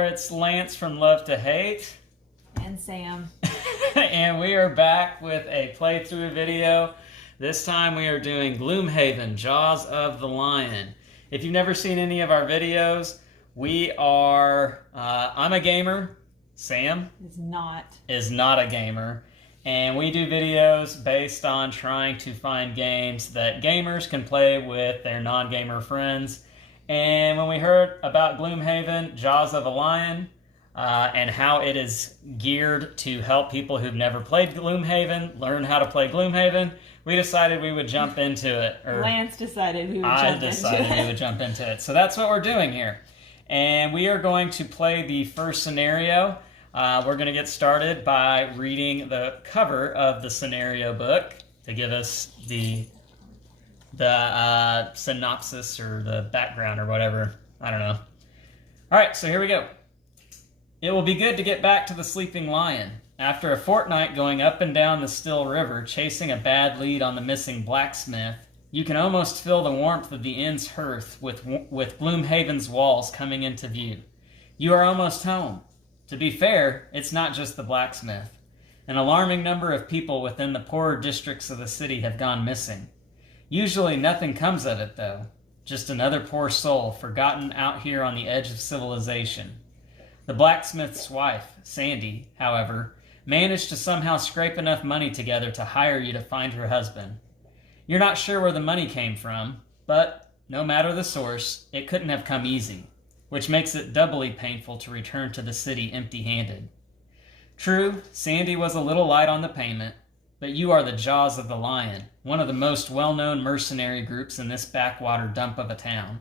there, it's Lance from Love to Hate. And Sam. And we are back with a playthrough video. This time we are doing Gloomhaven, Jaws of the Lion. If you've never seen any of our videos, we are, I'm a gamer. Sam is not a gamer. And we do videos based on trying to find games that gamers can play with their non-gamer friends. And when we heard about Gloomhaven, Jaws of the Lion, and how it is geared to help people who've never played Gloomhaven learn how to play Gloomhaven, we decided we would jump into it. Or Lance decided we would jump into it. So that's what we're doing here. And we are going to play the first scenario. We're going to get started by reading the cover of the scenario book to give us the synopsis or the background or whatever. I don't know. All right, so here we go. It will be good to get back to the Sleeping Lion. After a fortnight going up and down the still river, chasing a bad lead on the missing blacksmith, you can almost feel the warmth of the inn's hearth with Gloomhaven's walls coming into view. You are almost home. To be fair, it's not just the blacksmith. An alarming number of people within the poorer districts of the city have gone missing. Usually nothing comes of it, though. Just another poor soul forgotten out here on the edge of civilization. The blacksmith's wife, Sandy, however, managed to somehow scrape enough money together to hire you to find her husband. You're not sure where the money came from, but no matter the source, it couldn't have come easy, which makes it doubly painful to return to the city empty-handed. True, Sandy was a little light on the payment, but you are the Jaws of the Lion, one of the most well-known mercenary groups in this backwater dump of a town.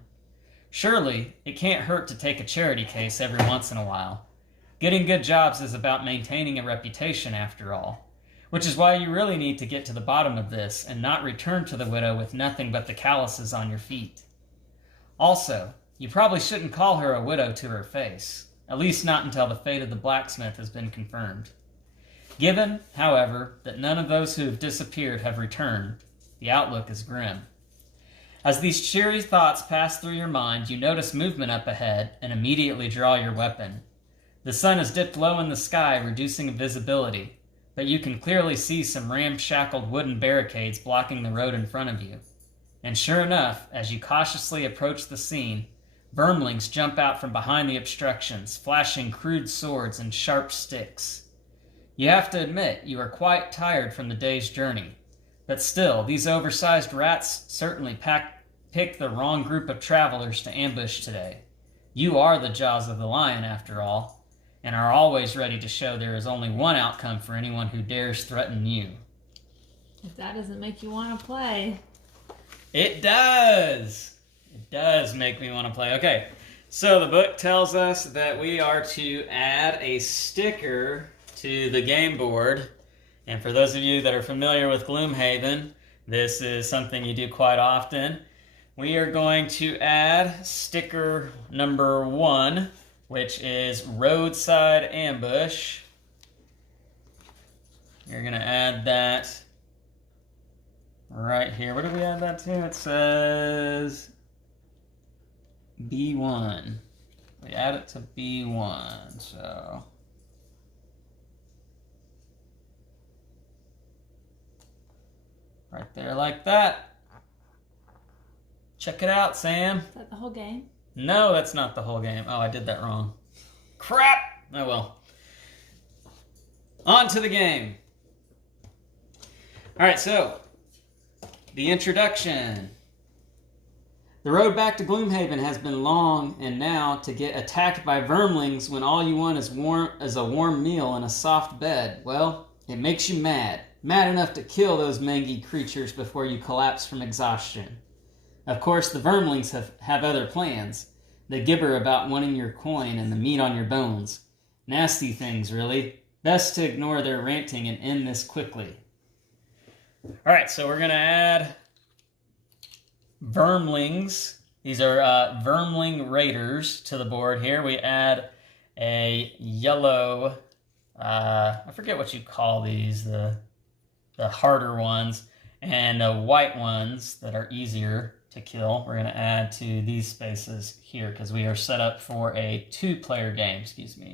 Surely, it can't hurt to take a charity case every once in a while. Getting good jobs is about maintaining a reputation, after all, which is why you really need to get to the bottom of this and not return to the widow with nothing but the calluses on your feet. Also, you probably shouldn't call her a widow to her face, at least not until the fate of the blacksmith has been confirmed. Given, however, that none of those who have disappeared have returned, the outlook is grim. As these cheery thoughts pass through your mind, you notice movement up ahead and immediately draw your weapon. The sun has dipped low in the sky, reducing visibility, but you can clearly see some ramshackled wooden barricades blocking the road in front of you. And sure enough, as you cautiously approach the scene, vermlings jump out from behind the obstructions, flashing crude swords and sharp sticks. You have to admit you are quite tired from the day's journey, but still, these oversized rats certainly picked the wrong group of travelers to ambush today. You are the Jaws of the Lion, after all, and are always ready to show there is only one outcome for anyone who dares threaten you. If that doesn't make you want to play. It does! It does make me want to play. Okay, so the book tells us that we are to add a sticker to the game board. And for those of you that are familiar with Gloomhaven, this is something you do quite often. We are going to add sticker number 1, which is Roadside Ambush. You're going to add that right here. What do we add that to? It says B1. We add it to B1, so right there like that. Check it out, Sam. Is that the whole game? No, that's not the whole game. Oh, I did that wrong. Crap! Oh well. On to the game. Alright, so the introduction. The road back to Gloomhaven has been long, and now to get attacked by vermlings when all you want is a warm meal and a soft bed, well, it makes you mad. Mad enough to kill those mangy creatures before you collapse from exhaustion. Of course, the vermlings have other plans. They gibber about wanting your coin and the meat on your bones. Nasty things, really. Best to ignore their ranting and end this quickly. Alright, so we're going to add vermlings. These are vermling raiders to the board here. We add a yellow, I forget what you call these, the harder ones, and the white ones that are easier. to kill, we're going to add to these spaces here because we are set up for a 2-player game,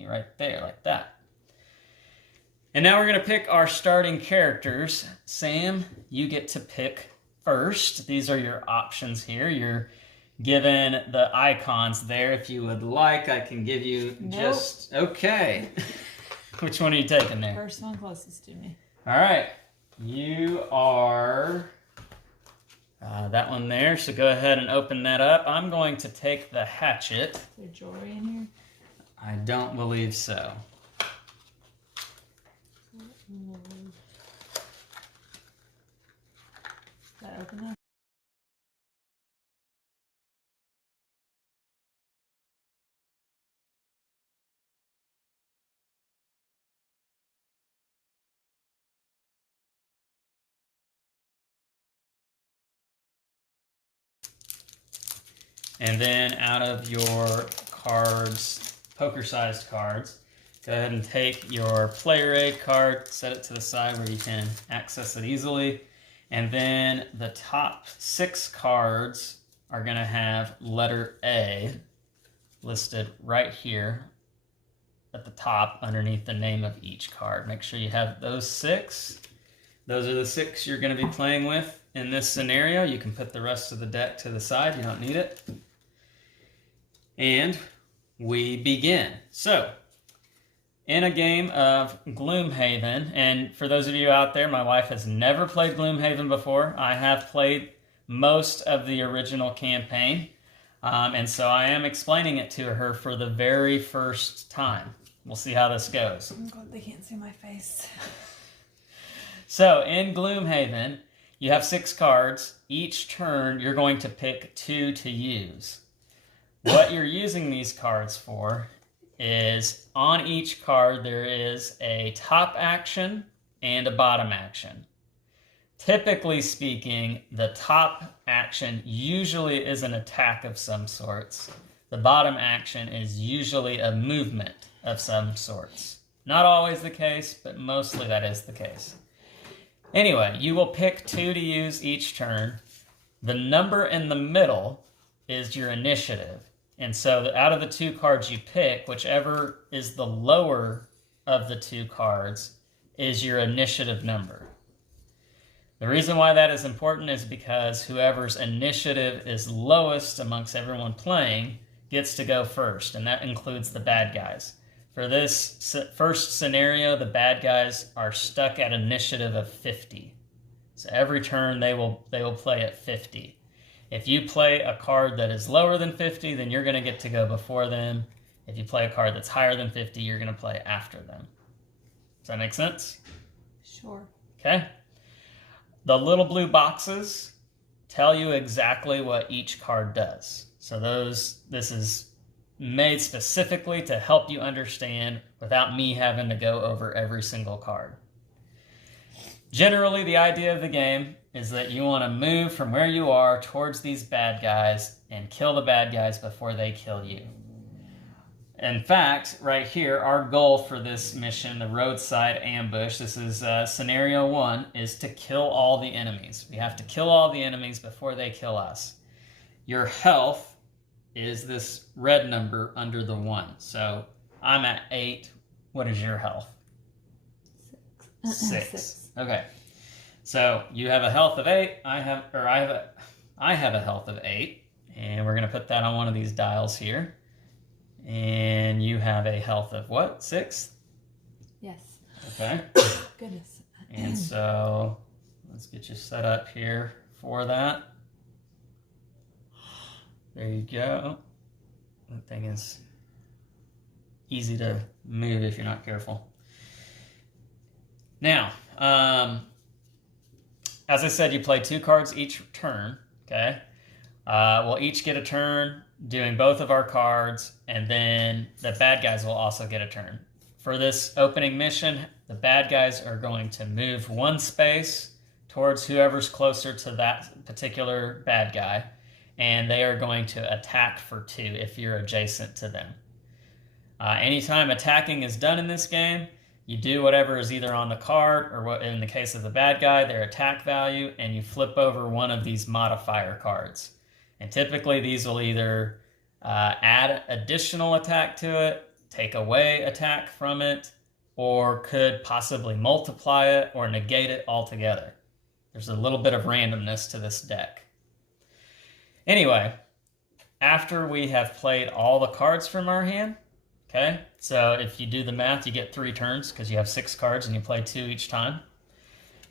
right there, like that. And now we're going to pick our starting characters. Sam, you get to pick first. These are your options here. You're given the icons there. If you would like, I can give you just... Okay. Which one are you taking there? First one closest to me. All right. You are... that one there, so go ahead and open that up. I'm going to take the hatchet. Is there jewelry in here? I don't believe so. Is that open up? And then out of your cards, poker-sized cards, go ahead and take your player aid card, set it to the side where you can access it easily. And then the top 6 cards are going to have letter A listed right here at the top underneath the name of each card. Make sure you have those 6. Those are the 6 you're going to be playing with in this scenario. You can put the rest of the deck to the side. You don't need it. And we begin. So, in a game of Gloomhaven, and for those of you out there, my wife has never played Gloomhaven before. I have played most of the original campaign, and so I am explaining it to her for the very first time. We'll see how this goes. I'm glad they can't see my face. So, in Gloomhaven, you have 6 cards. Each turn, you're going to pick 2 to use. What you're using these cards for is on each card there is a top action and a bottom action. Typically speaking, the top action usually is an attack of some sorts. The bottom action is usually a movement of some sorts. Not always the case, but mostly that is the case. Anyway, you will pick 2 to use each turn. The number in the middle is your initiative. And so out of the 2 cards you pick, whichever is the lower of the 2 cards is your initiative number. The reason why that is important is because whoever's initiative is lowest amongst everyone playing gets to go first, and that includes the bad guys. For this first scenario, the bad guys are stuck at initiative of 50. So every turn they will play at 50. If you play a card that is lower than 50, then you're going to get to go before them. If you play a card that's higher than 50, you're going to play after them. Does that make sense? Sure. Okay. The little blue boxes tell you exactly what each card does. So this is made specifically to help you understand without me having to go over every single card. Generally, the idea of the game is that you want to move from where you are towards these bad guys and kill the bad guys before they kill you. In fact, right here, our goal for this mission, the roadside ambush, this is scenario 1, is to kill all the enemies. We have to kill all the enemies before they kill us. Your health is this red number under the 1. So I'm at 8. What is your health? 6. Okay. So you have a health of 8. I have a health of 8, and we're going to put that on one of these dials here. And you have a health of what? 6? Yes. Okay. Goodness. And so let's get you set up here for that. There you go. That thing is easy to move if you're not careful. Now, as I said, you play 2 cards each turn, okay? We'll each get a turn doing both of our cards, and then the bad guys will also get a turn. For this opening mission, the bad guys are going to move 1 space towards whoever's closer to that particular bad guy, and they are going to attack for 2 if you're adjacent to them. Anytime attacking is done in this game, you do whatever is either on the card, or what, in the case of the bad guy, their attack value, and you flip over one of these modifier cards. And typically these will either add additional attack to it, take away attack from it, or could possibly multiply it or negate it altogether. There's a little bit of randomness to this deck. Anyway, after we have played all the cards from our hand, okay, so if you do the math, you get 3 turns because you have 6 cards and you play 2 each time.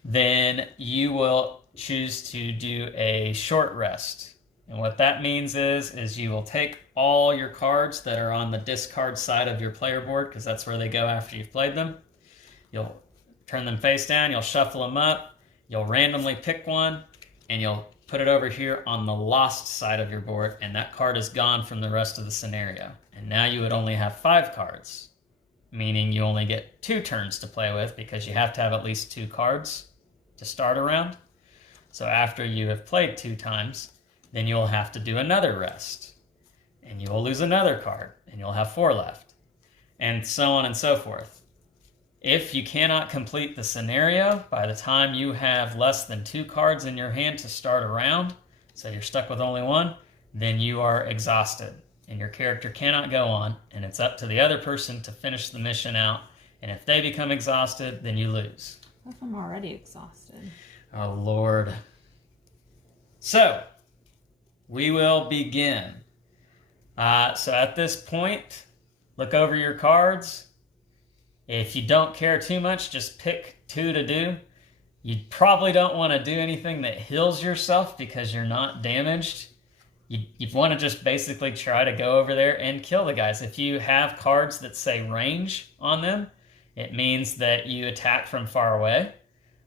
Then you will choose to do a short rest. And what that means is you will take all your cards that are on the discard side of your player board, because that's where they go after you've played them. You'll turn them face down, you'll shuffle them up, you'll randomly pick one, and you'll put it over here on the lost side of your board, and that card is gone from the rest of the scenario. And now you would only have 5 cards, meaning you only get 2 turns to play with, because you have to have at least 2 cards to start a round. So after you have played 2 times, then you'll have to do another rest, and you will lose another card, and you'll have 4 left, and so on and so forth. If you cannot complete the scenario by the time you have less than 2 cards in your hand to start a round, so you're stuck with only 1, then you are exhausted, and your character cannot go on, and it's up to the other person to finish the mission out, and if they become exhausted, then you lose. What if I'm already exhausted? Oh, Lord. So, we will begin. So at this point, look over your cards. If you don't care too much, just pick 2 to do. You probably don't want to do anything that heals yourself because you're not damaged. You want to just basically try to go over there and kill the guys. If you have cards that say range on them, it means that you attack from far away.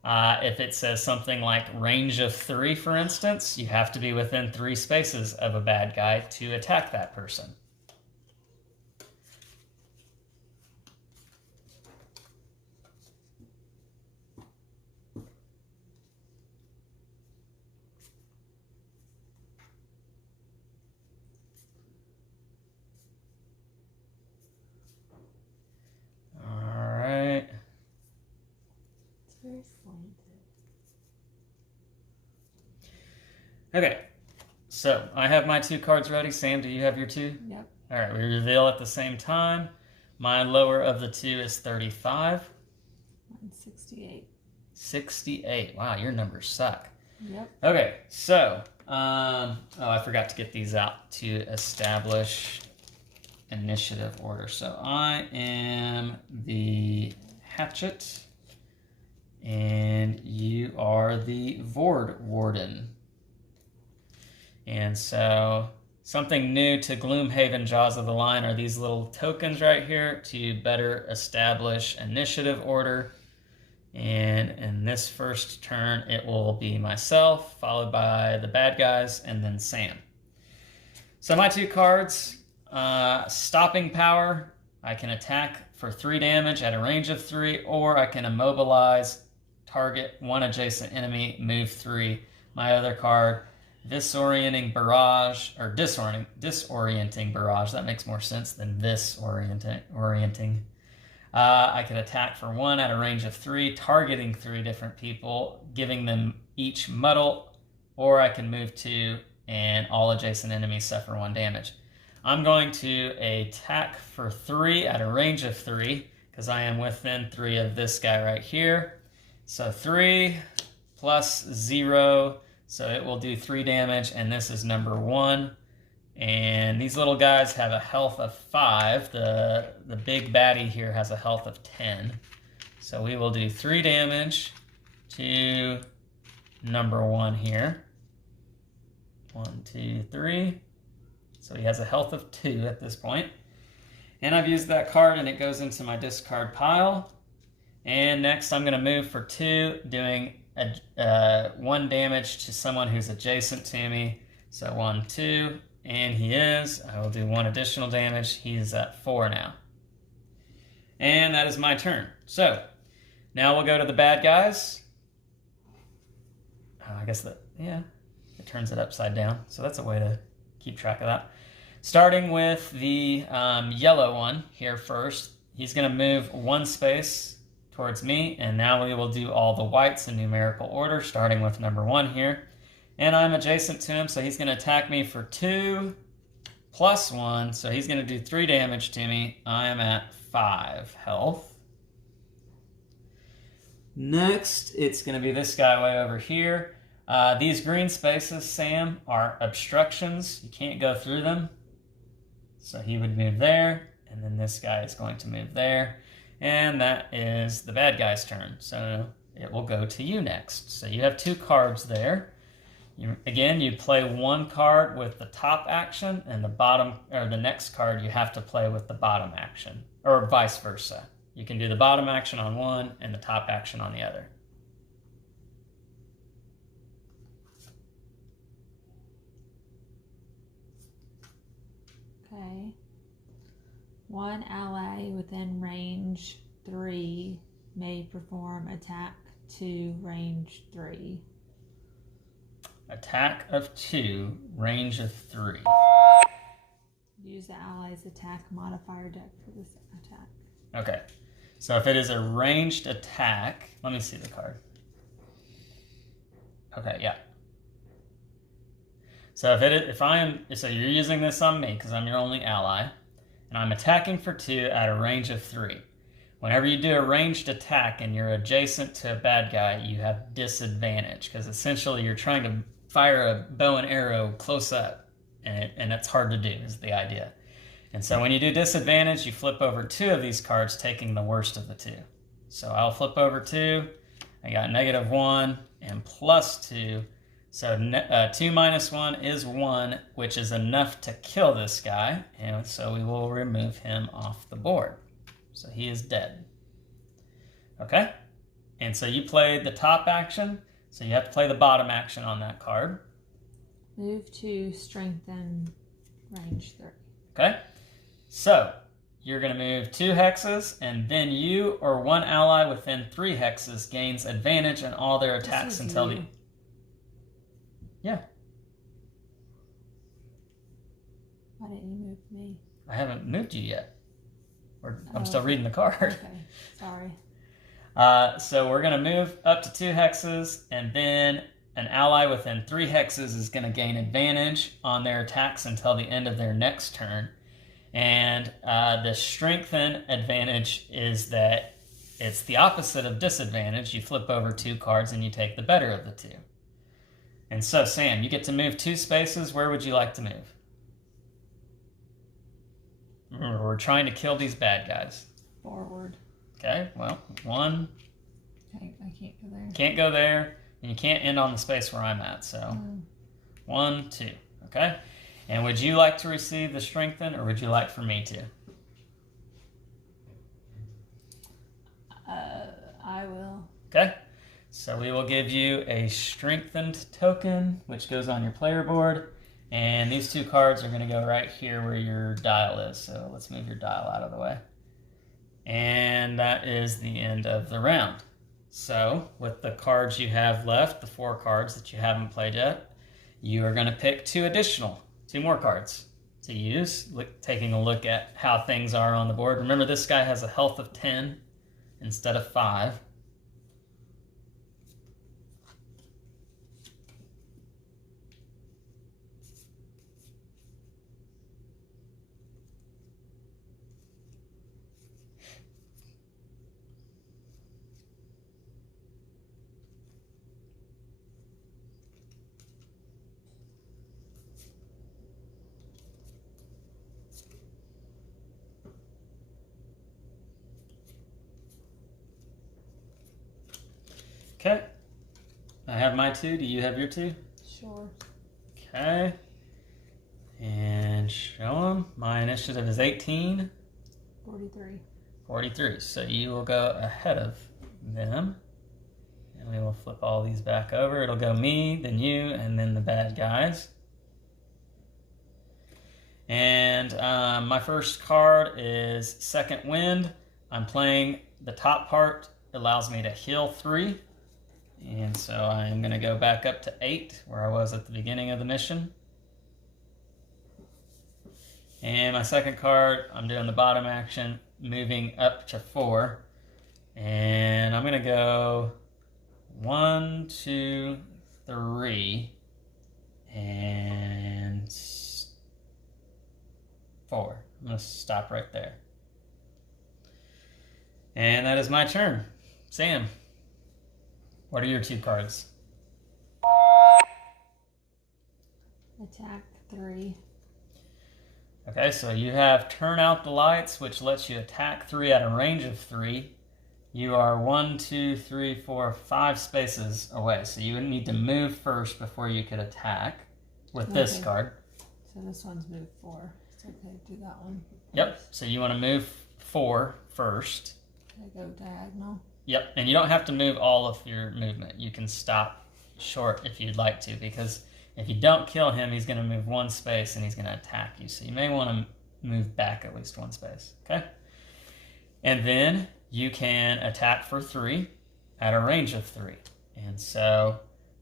If it says something like range of 3, for instance, you have to be within 3 spaces of a bad guy to attack that person. Okay, so I have my 2 cards ready. Sam, do you have your 2? Yep. All right, we reveal at the same time. My lower of the 2 is 35. Mine's 68. 68. Wow, your numbers suck. Yep. Okay, so, I forgot to get these out to establish initiative order. So I am the Hatchet, and you are the Vord Warden. And so something new to Gloomhaven Jaws of the Lion are these little tokens right here to better establish initiative order. And in this first turn, it will be myself, followed by the bad guys, and then Sam. So my 2 cards, Stopping Power, I can attack for 3 damage at a range of 3, or I can immobilize, target 1 adjacent enemy, move 3. My other card, Disorienting Barrage, or Disorienting Barrage. That makes more sense than orienting. I can attack for 1 at a range of 3, targeting 3 different people, giving them each muddle, or I can move 2 and all adjacent enemies suffer 1 damage. I'm going to attack for 3 at a range of 3, because I am within 3 of this guy right here. So 3 plus 0, so it will do 3 damage, and this is number 1. And these little guys have a health of 5. The big baddie here has a health of 10. So we will do 3 damage to number 1 here. 1, 2, 3. So he has a health of 2 at this point. And I've used that card, and it goes into my discard pile. And next I'm going to move for 2, doing 1 damage to someone who's adjacent to me. So 1, 2, and he is. I will do 1 additional damage. He is at 4 now. And that is my turn. So now we'll go to the bad guys. I guess it turns it upside down. So that's a way to keep track of that. Starting with the yellow one here first. He's going to move 1 space towards me, and now we will do all the whites in numerical order, starting with number 1 here. And I'm adjacent to him, so he's going to attack me for 2 plus 1. So he's going to do 3 damage to me. I am at 5 health. Next, it's going to be this guy way over here. These green spaces, Sam, are obstructions. You can't go through them. So he would move there, and then this guy is going to move there. And that is the bad guy's turn. So it will go to you next. So you have 2 cards there. Again, you play 1 card with the top action, and the bottom, or the next card you have to play with the bottom action, or vice versa. You can do the bottom action on one and the top action on the other. Okay. 1 ally within range 3 may perform attack 2, range 3. Attack of 2, range of 3. Use the ally's attack modifier deck for this attack. Okay. So if it is a ranged attack, let me see the card. Okay, yeah. So so you're using this on me because I'm your only ally, and I'm attacking for 2 at a range of 3. Whenever you do a ranged attack and you're adjacent to a bad guy, you have disadvantage because essentially you're trying to fire a bow and arrow close up, and it's hard to do is the idea. And so when you do disadvantage, you flip over 2 of these cards, taking the worst of the 2. So I'll flip over 2. I got -1 and +2. So 2 minus 1 is 1, which is enough to kill this guy. And so we will remove him off the board. So he is dead. Okay? And so you played the top action. So you have to play the bottom action on that card. Move to strengthen range 3. Okay? So you're going to move 2 hexes, and then you or 1 ally within 3 hexes gains advantage on all their attacks until the... Yeah. Why didn't you move me? I haven't moved you yet. I'm still reading the card. Okay, sorry. So we're going to move up to 2 hexes, and then an ally within 3 hexes is going to gain advantage on their attacks until the end of their next turn. And the strengthen advantage is that it's the opposite of disadvantage. You flip over 2 cards and you take the better of the 2. And so, Sam, you get to move 2 spaces. Where would you like to move? We're trying to kill these bad guys. Forward. Okay, well, 1. I can't go there. Can't go there, and you can't end on the space where I'm at. So 1, 2. Okay? And would you like to receive the strengthen, or would you like for me to? I will. Okay? So we will give you a strengthened token, which goes on your player board. And these 2 cards are going to go right here where your dial is. So let's move your dial out of the way. And that is the end of the round. So with the cards you have left, the 4 cards that you haven't played yet, you are going to pick 2 more cards to use, taking a look at how things are on the board. Remember, this guy has a health of 10 instead of 5. Okay. I have my 2. Do you have your 2? Sure. Okay. And show them. My initiative is 18. 43. 43. So you will go ahead of them. And we will flip all these back over. It'll go me, then you, and then the bad guys. And my first card is Second Wind. I'm playing the top part. Allows me to heal 3. And so I'm going to go back up to 8, where I was at the beginning of the mission. And my second card, I'm doing the bottom action, moving up to 4. And I'm going to go 1, 2, 3. and 4. I'm going to stop right there. And that is my turn. Sam, what are your 2 cards? Attack 3. Okay, so you have Turn Out the Lights, which lets you attack 3 at a range of 3. You are 1, 2, 3, 4, 5 spaces away, so you would need to move first before you could attack with this card. So this one's moved 4. It's okay to do that one. Yep, so you want to move 4 first. I go diagonal. Yep, and you don't have to move all of your movement. You can stop short if you'd like to, because if you don't kill him, he's going to move 1 space and he's going to attack you. So you may want to move back at least 1 space, okay? And then you can attack for 3 at a range of 3. And so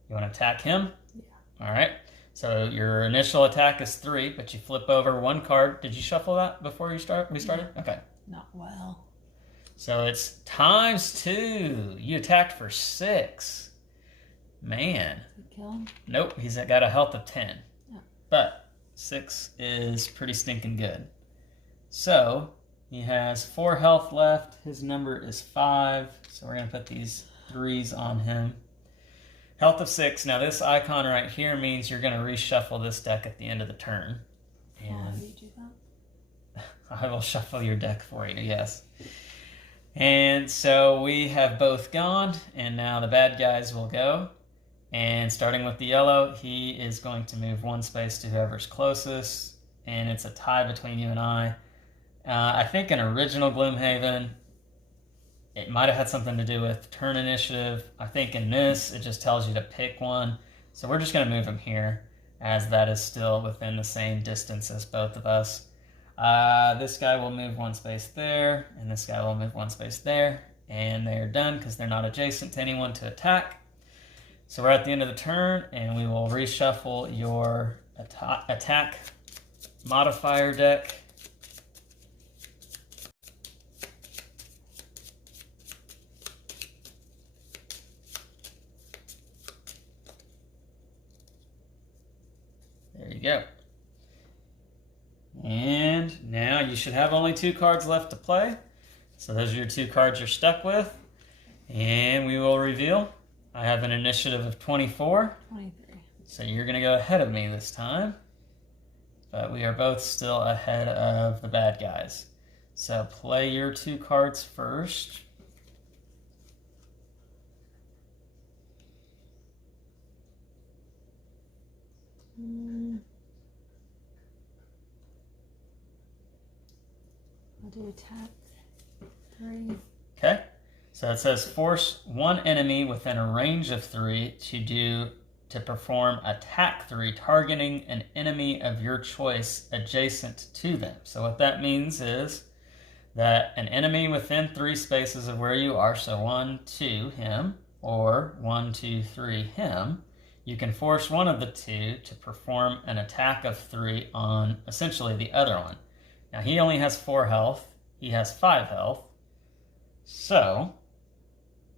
you want to attack him? Yeah. All right. So your initial attack is 3, but you flip over 1 card. Did you shuffle that before we started? Yeah. Okay. Not well. So it's times 2. You attacked for 6. Man. Did you kill him? Nope, he's got a health of 10. Yeah. But 6 is pretty stinking good. So he has 4 health left. His number is 5. So we're going to put these 3s on him. Health of 6. Now this icon right here means you're going to reshuffle this deck at the end of the turn. And you do that? I will shuffle your deck for you, yes. And so we have both gone, and now the bad guys will go. And starting with the yellow, he is going to move 1 space to whoever's closest, and it's a tie between you and I. I think in original Gloomhaven, it might have had something to do with turn initiative. I think in this, it just tells you to pick one. So we're just going to move him here, as that is still within the same distance as both of us. This guy will move 1 space there, and this guy will move 1 space there, and they're done because they're not adjacent to anyone to attack. So we're at the end of the turn, and we will reshuffle your attack modifier deck. There you go. And now you should have only 2 cards left to play. So those are your 2 cards you're stuck with. And we will reveal. I have an initiative of 24. 23. So you're going to go ahead of me this time. But we are both still ahead of the bad guys. So play your 2 cards first. I'll do attack 3. Okay. So it says force 1 enemy within a range of 3 to perform attack 3, targeting an enemy of your choice adjacent to them. So what that means is that an enemy within 3 spaces of where you are, so 1, 2, him, or 1, 2, 3, him, you can force one of the 2 to perform an attack of 3 on essentially the other one. Now he only has 4 health, he has 5 health, so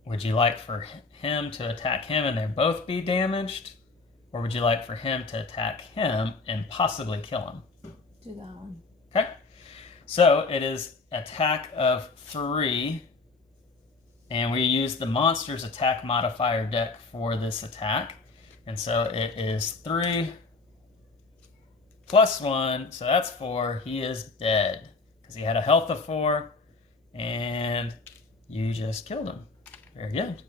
would you like for him to attack him and they both be damaged? Or would you like for him to attack him and possibly kill him? Do that one. Okay. So it is attack of 3. And we use the monster's attack modifier deck for this attack. And so it is 3 plus 1. So that's 4. He is dead. Because he had a health of 4. And you just killed him. Very good.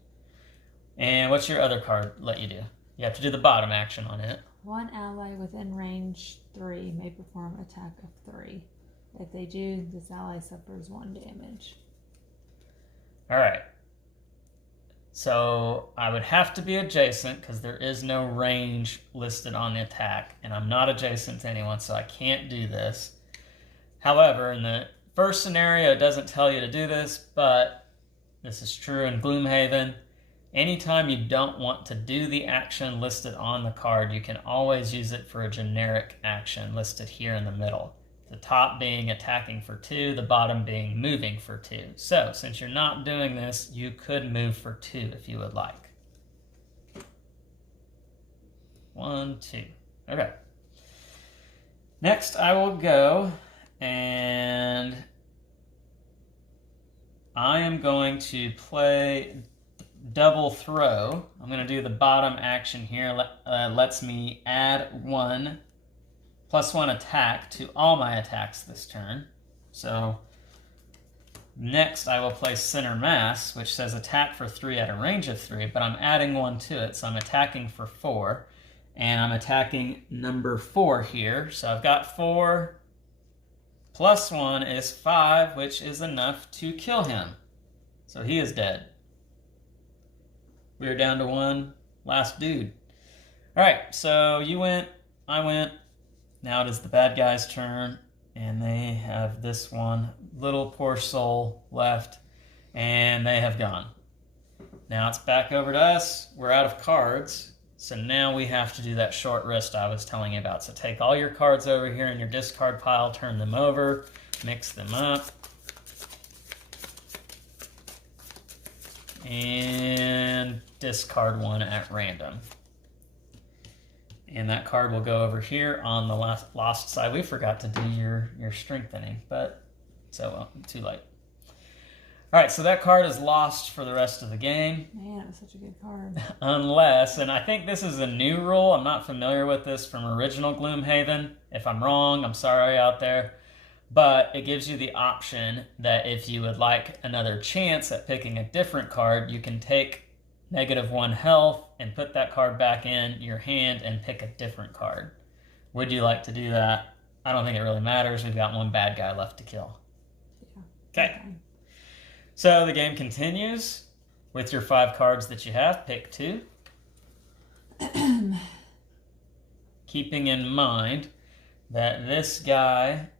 And what's your other card let you do? You have to do the bottom action on it. 1 ally within range 3 may perform attack of 3. If they do, this ally suffers 1 damage. All right. So I would have to be adjacent because there is no range listed on the attack. And I'm not adjacent to anyone, so I can't do this. However, in the first scenario, it doesn't tell you to do this, but this is true in Gloomhaven. Anytime you don't want to do the action listed on the card, you can always use it for a generic action listed here in the middle. The top being attacking for 2, the bottom being moving for 2. So, since you're not doing this, you could move for 2 if you would like. 1, 2. Okay. Next, I will go and I am going to play double throw. I'm going to do the bottom action here. Lets me add 1 +1 attack to all my attacks this turn. So next I will play center mass, which says attack for 3 at a range of 3, but I'm adding 1 to it, so I'm attacking for 4. And I'm attacking number 4 here. So I've got 4 +1 is 5, which is enough to kill him. So he is dead. We are down to 1 last dude. All right, so you went, I went. Now it is the bad guy's turn, and they have this one little poor soul left, and they have gone. Now it's back over to us. We're out of cards, so now we have to do that short rest I was telling you about. So take all your cards over here in your discard pile, turn them over, mix them up, and discard 1 at random. And that card will go over here on the lost side. We forgot to do your strengthening, but so too late. All right, so that card is lost for the rest of the game. Man, it was such a good card. Unless, and I think this is a new rule. I'm not familiar with this from original Gloomhaven. If I'm wrong, I'm sorry out there. But it gives you the option that if you would like another chance at picking a different card, you can take -1 health and put that card back in your hand and pick a different card. Would you like to do that? I don't think it really matters. We've got 1 bad guy left to kill. Yeah. Okay. So the game continues with your 5 cards that you have. Pick 2. Keeping in mind that this guy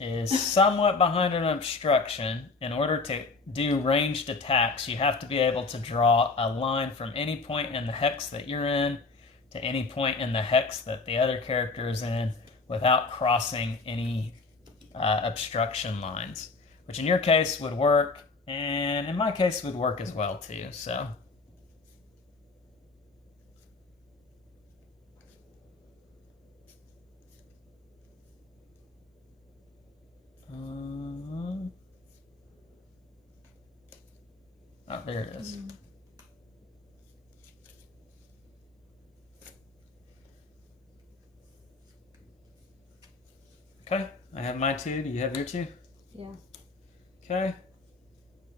is somewhat behind an obstruction. In order to do ranged attacks, you have to be able to draw a line from any point in the hex that you're in to any point in the hex that the other character is in without crossing any obstruction lines, which in your case would work, and in my case would work as well too. So oh, there it is. Okay, I have my 2. Do you have your 2? Yeah. Okay.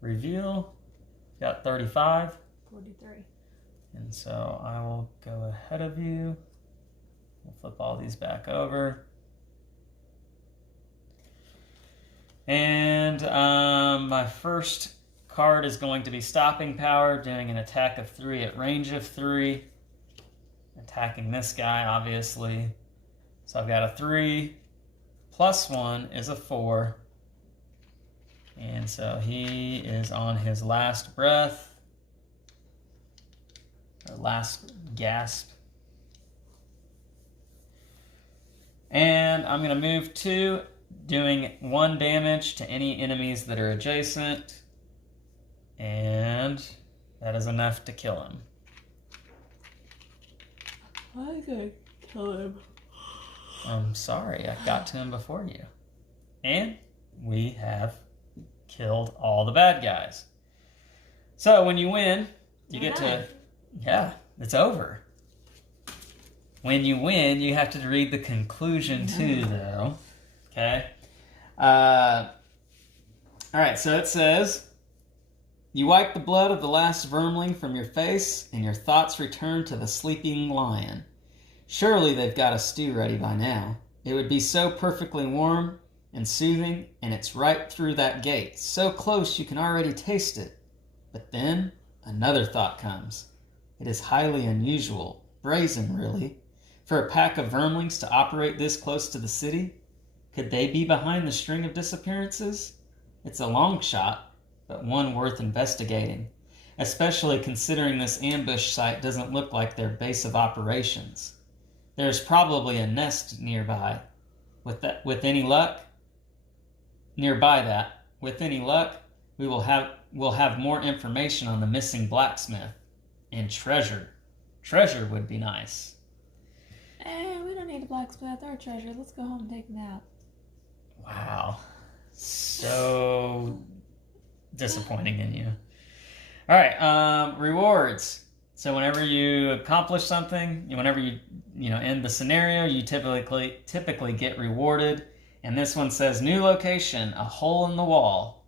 Reveal. Got 35. 43. And so I will go ahead of you. We'll flip all these back over. And my first card is going to be Stopping Power, doing an attack of 3 at range of 3. Attacking this guy, obviously. So I've got a 3. +1 is a 4. And so he is on his last breath. Or last gasp. And I'm going to move 2, doing 1 damage to any enemies that are adjacent. And that is enough to kill him. I'm gonna kill him. I'm sorry, I got to him before you. And we have killed all the bad guys. So when you win, you get to... Yeah, it's over. When you win, you have to read the conclusion too, though. Okay? Alright, so it says... You wipe the blood of the last vermling from your face, and your thoughts return to the sleeping lion. Surely they've got a stew ready by now. It would be so perfectly warm and soothing, and it's right through that gate, so close you can already taste it. But then another thought comes. It is highly unusual, brazen really, for a pack of vermlings to operate this close to the city. Could they be behind the string of disappearances? It's a long shot, but one worth investigating, especially considering this ambush site doesn't look like their base of operations. There's probably a nest nearby. With any luck, we'll have more information on the missing blacksmith. And treasure. Treasure would be nice. Hey, we don't need a blacksmith or a treasure. Let's go home and take a nap. Wow. So disappointing in you. All right, rewards. So whenever you accomplish something, whenever you end the scenario, you typically get rewarded. And this one says new location, a hole in the wall.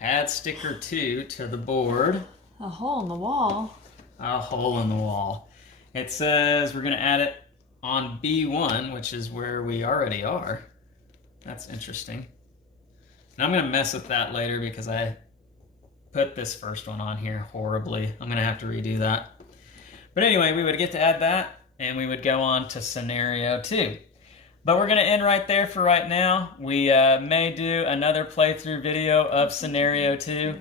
Add sticker 2 to the board. A hole in the wall? A hole in the wall. It says we're going to add it on B1, which is where we already are. That's interesting. And I'm going to mess with that later because I put this first one on here horribly. I'm going to have to redo that. But anyway, we would get to add that, and we would go on to scenario 2. But we're going to end right there for right now. We may do another playthrough video of scenario 2.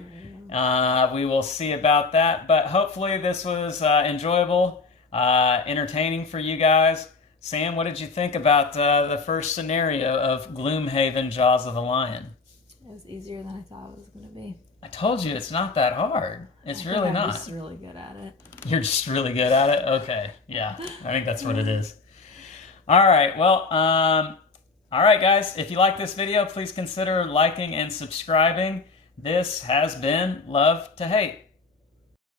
We will see about that. But hopefully this was enjoyable, entertaining for you guys. Sam, what did you think about the first scenario of Gloomhaven, Jaws of the Lion? It was easier than I thought it was going to be. I told you it's not that hard. It's really not. I'm just really good at it. You're just really good at it? Okay, yeah. I think that's what it is. All right, well, all right, guys. If you like this video, please consider liking and subscribing. This has been Love to Hate.